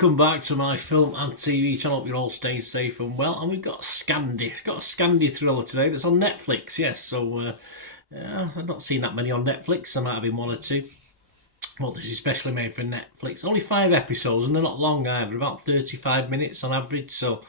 welcome back to my film and TV channel. Hope you're all staying safe and well. And we've got Scandi. It's got a Scandi thriller today that's on Netflix, yes. So I've not seen that many on Netflix. There might have been one or two. Well, this is especially made for Netflix. Only 5 episodes and they're not long either, about 35 minutes on average. So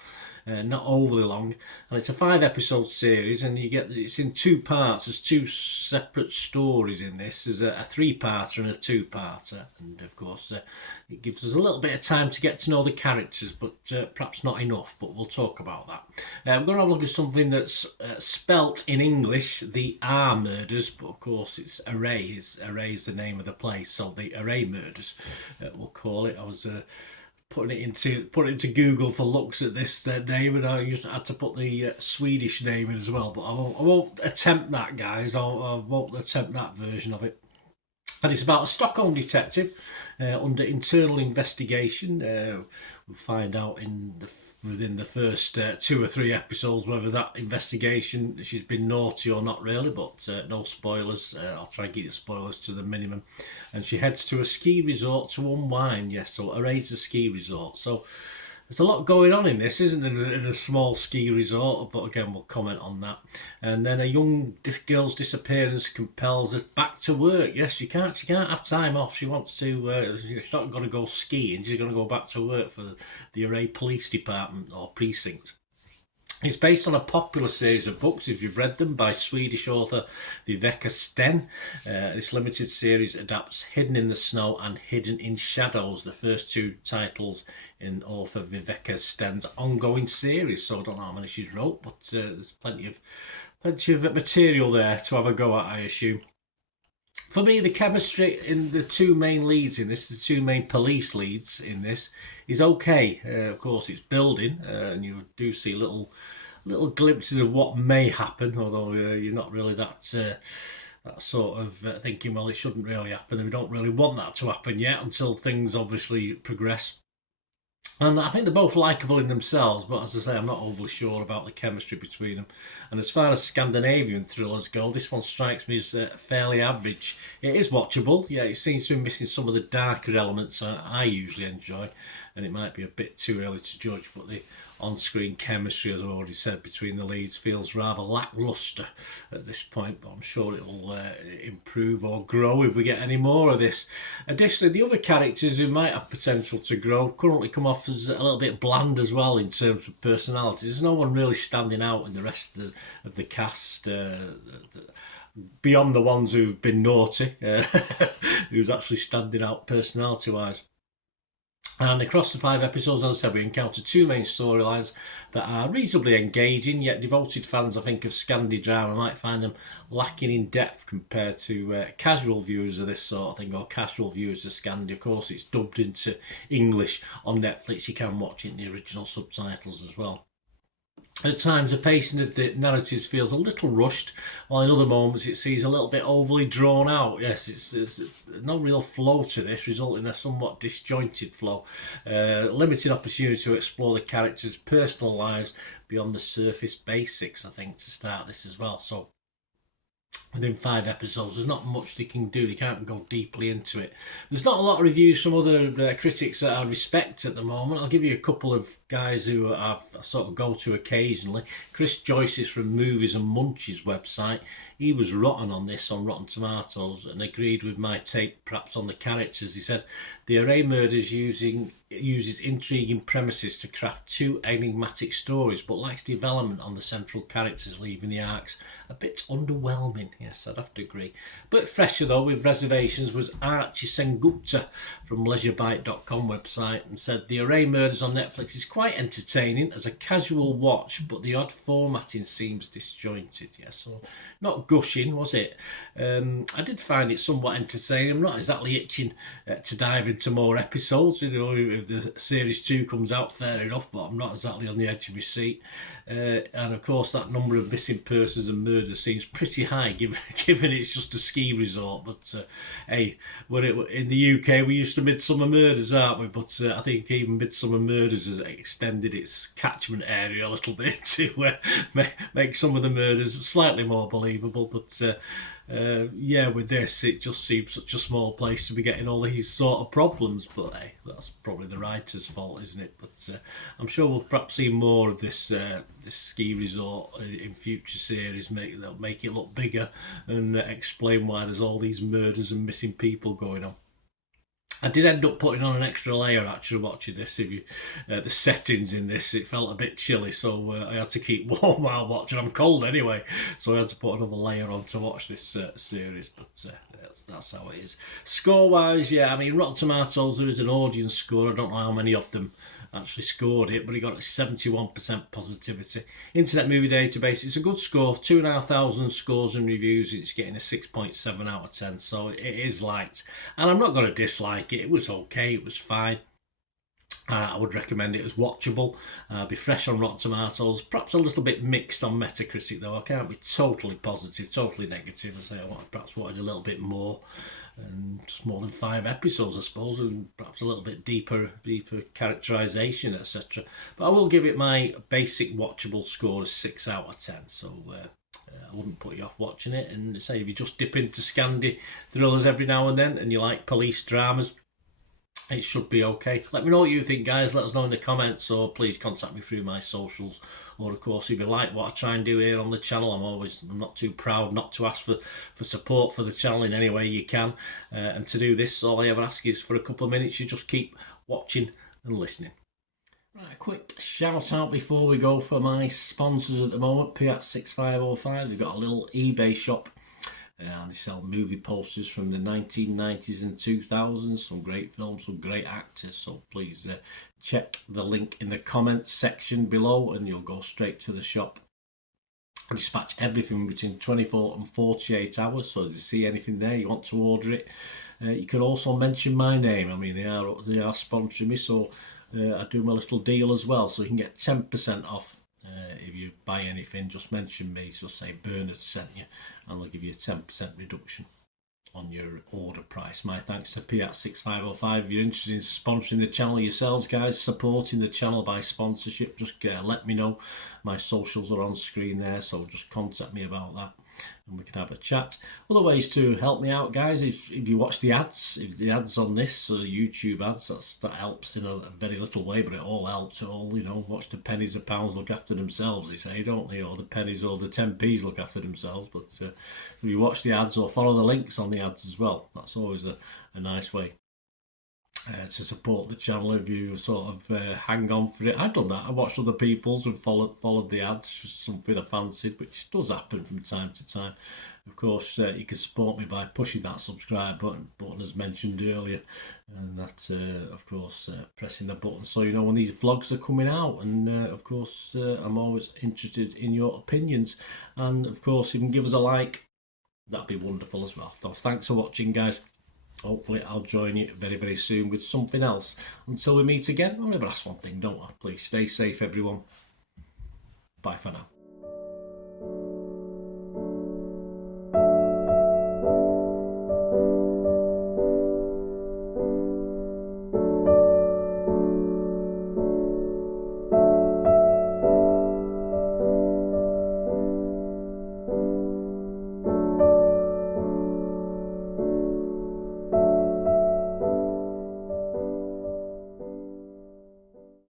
not overly long, and it's a 5-episode series, and it's in 2 parts. There's 2 separate stories in this. There's a 3-parter and a 2-parter, and of course it gives us a little bit of time to get to know the characters, but perhaps not enough, but we'll talk about that. We're going to have a look at something that's spelt in English, the R murders, but of course it's Array. Array is the name of the place, so the Array murders, we'll call it. I was putting it into Google for looks at this name, and I just had to put the Swedish name in as well. But I won't attempt that, guys. I won't attempt that version of it. And it's about a Stockholm detective under internal investigation. We'll find out within the first 2 or 3 episodes whether that investigation, she's been naughty or not really, but no spoilers. I'll try and keep the spoilers to the minimum. And she heads to a ski resort to unwind. Yes, so arrange a ski resort. So there's a lot going on in this, isn't there, in a small ski resort, but again, we'll comment on that. And then a young girl's disappearance compels us back to work. Yes, she can't have time off. She wants to, she's not going to go skiing, she's going to go back to work for the Array Police Department or Precinct. It's based on a popular series of books, if you've read them, by Swedish author Viveka Sten. This limited series adapts Hidden in the Snow and Hidden in Shadows, the first 2 titles in author Viveka Sten's ongoing series. So I don't know how many she's wrote, but there's plenty of material there to have a go at, I assume. For me, the chemistry in the 2 main leads in this, the 2 main police leads in this, is okay. Of course, it's building, and you do see little glimpses of what may happen, although you're not really that sort of thinking, well, it shouldn't really happen, and we don't really want that to happen yet until things obviously progress. And I think they're both likeable in themselves, but as I say, I'm not overly sure about the chemistry between them. And as far as Scandinavian thrillers go, this one strikes me as fairly average. It is watchable, yeah, it seems to be missing some of the darker elements I usually enjoy, and it might be a bit too early to judge, but the on-screen chemistry, as I've already said, between the leads feels rather lacklustre at this point, but I'm sure it'll improve or grow if we get any more of this. Additionally, the other characters who might have potential to grow currently come off as a little bit bland as well in terms of personality. There's no one really standing out in the rest of the cast, beyond the ones who've been naughty, who's actually standing out personality-wise. And across the 5 episodes, as I said, we encounter 2 main storylines that are reasonably engaging, yet devoted fans, I think, of Scandi drama might find them lacking in depth compared to casual viewers of this sort of thing, or casual viewers of Scandi. Of course, it's dubbed into English on Netflix. You can watch it in the original subtitles as well. At times, the pacing of the narratives feels a little rushed, while in other moments it seems a little bit overly drawn out. Yes, there's no real flow to this, resulting in a somewhat disjointed flow. Limited opportunity to explore the characters' personal lives beyond the surface basics, I think, to start this as well. So within 5 episodes, there's not much they can do. They can't go deeply into it. There's not a lot of reviews from other critics that I respect at the moment. I'll give you a couple of guys who I sort of go to occasionally. Chris Joyce is from Movies and Munchies website. He was rotten on this on Rotten Tomatoes and agreed with my take perhaps on the characters. He said, the Array Murders uses intriguing premises to craft 2 enigmatic stories, but lacks development on the central characters, leaving the arcs a bit underwhelming. Yes, I'd have to agree. But fresher though, with reservations, was Archie Sengupta from leisurebite.com website, and said the Array Murders on Netflix is quite entertaining as a casual watch, but the odd formatting seems disjointed. Yes, so not gushing, was it? I did find it somewhat entertaining. I'm not exactly itching to dive into more episodes. You know, if the series 2 comes out, fair enough, but I'm not exactly on the edge of my seat. And of course, that number of missing persons and murders seems pretty high, given it's just a ski resort. But hey, in the UK, we used to Midsummer Murders, aren't we? But I think even Midsummer Murders has extended its catchment area a little bit to make some of the murders slightly more believable. But yeah, with this, it just seems such a small place to be getting all these sort of problems. But hey, that's probably the writer's fault, isn't it? But I'm sure we'll perhaps see more of this ski resort in future series. They'll make it look bigger and explain why there's all these murders and missing people going on. I did end up putting on an extra layer actually watching this. If you, the settings in this, it felt a bit chilly, so I had to keep warm while watching. I'm cold anyway, so I had to put another layer on to watch this series. But that's how it is. Score-wise, yeah, I mean, Rotten Tomatoes, there is an audience score. I don't know how many of them actually scored it, but he got a 71% positivity. Internet Movie Database, it's a good score, 2,500 scores and reviews. It's getting a 6.7 out of 10, so it is liked. And I'm not going to dislike it. It was okay, it was fine. I would recommend it as watchable. Be fresh on Rotten Tomatoes, perhaps a little bit mixed on Metacritic though. I can't be totally positive, totally negative. I say I perhaps wanted a little bit more, and just more than 5 episodes, I suppose, and perhaps a little bit deeper characterisation, etc. But I will give it my basic watchable score of 6 out of 10. So I wouldn't put you off watching it. And say if you just dip into Scandi thrillers every now and then, and you like police dramas, it should be okay. Let me know what you think, guys. Let us know in the comments, or please contact me through my socials. Or of course, if you like what I try and do here on the channel, I'm not too proud not to ask for support for the channel in any way you can. And to do this, all I ever ask is for a couple of minutes you just keep watching and listening. Right, a quick shout out before we go for my sponsors at the moment. Piat 6505, they've got a little eBay shop. And they sell movie posters from the 1990s and 2000s, some great films, some great actors. So please check the link in the comments section below and you'll go straight to the shop. I dispatch everything between 24 and 48 hours, so if you see anything there you want to order it, you can also mention my name. I mean, they are sponsoring me, so I do my little deal as well, so you can get 10% off. If you buy anything, just mention me, so say Bernard sent you, and they'll give you a 10% reduction on your order price. My thanks to Piat 6505. If you're interested in sponsoring the channel yourselves, guys, supporting the channel by sponsorship, just let me know. My socials are on screen there, so just contact me about that and we can have a chat. Other ways to help me out, guys, if you watch the ads, if the ads on this YouTube ads, that helps in a very little way, but it all helps. It all, watch the pennies and pounds look after themselves, they say, don't they? Or the pennies or the 10p's look after themselves. But if you watch the ads or follow the links on the ads as well, that's always a nice way to support the channel. If you sort of hang on for it, I've done that. I watched other people's and followed the ads, just something I fancied, which does happen from time to time. Of course, you can support me by pushing that subscribe button as mentioned earlier, and that of course pressing the button so you know when these vlogs are coming out. And of course I'm always interested in your opinions, and of course if you can give us a like, that'd be wonderful as well. So thanks for watching, guys. Hopefully I'll join you very, very soon with something else. Until we meet again, I'll never ask one thing, don't I? Please stay safe, everyone. Bye for now.